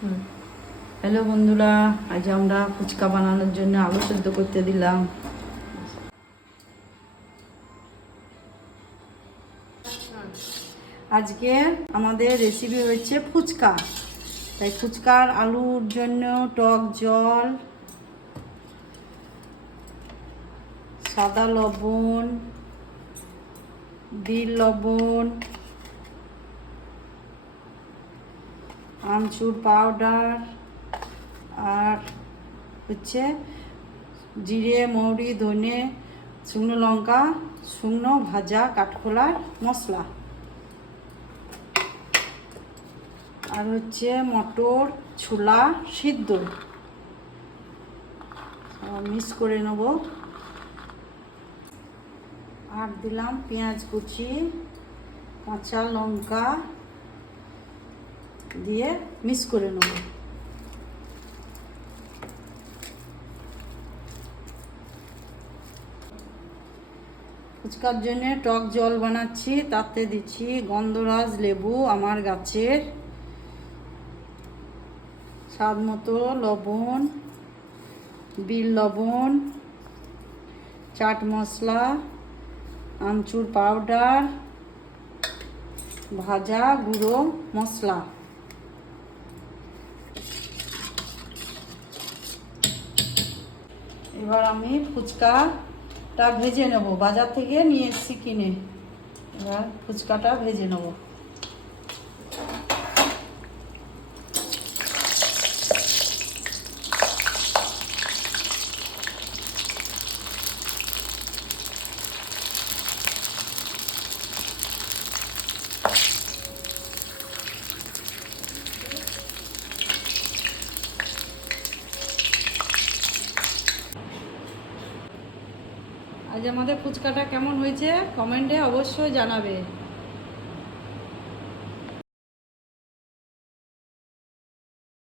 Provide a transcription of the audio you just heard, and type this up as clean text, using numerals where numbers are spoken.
Hello বন্ধুরা, আজ আমরা ফুচকা বানানোর জন্য আলু সেদ্ধ করতে দিলাম। আজকে আমাদের রেসিপি হচ্ছে ফুচকা। তাই ফুচকার আলুর জন্য টক জল, সাদা লবণ, বিট লবণ, আমচুর পাউডার আর হচ্ছে জিরে, মৌরি, ধনে, শুকনো লঙ্কা, শুকনো ভাজা কাঠখোলার মশলা, আর হচ্ছে মটর, ছোলা সিদ্ধ মিক্স করে নেব। আর দিলাম পেঁয়াজ কুচি, কাঁচা লঙ্কা দিয়ে মিক্স করে নেব। ফুচকার জন্য টক জল বানাচ্ছি, তাতে দিচ্ছি গন্ধরাজ লেবু আমার গাছের, স্বাদ মতো লবণ, বিট লবণ, চাট মশলা, আমচুর পাউডার, ভাজা গুঁড়ো মশলা। এবার আমি ফুচকাটা ভেজে নেব, বাজার থেকে নিয়ে এসেছি কিনে। এবার ফুচকাটা ভেজে নেব। আজ আমাদের ফুচকাটা কেমন হয়েছে কমেন্টে অবশ্যই জানাবে।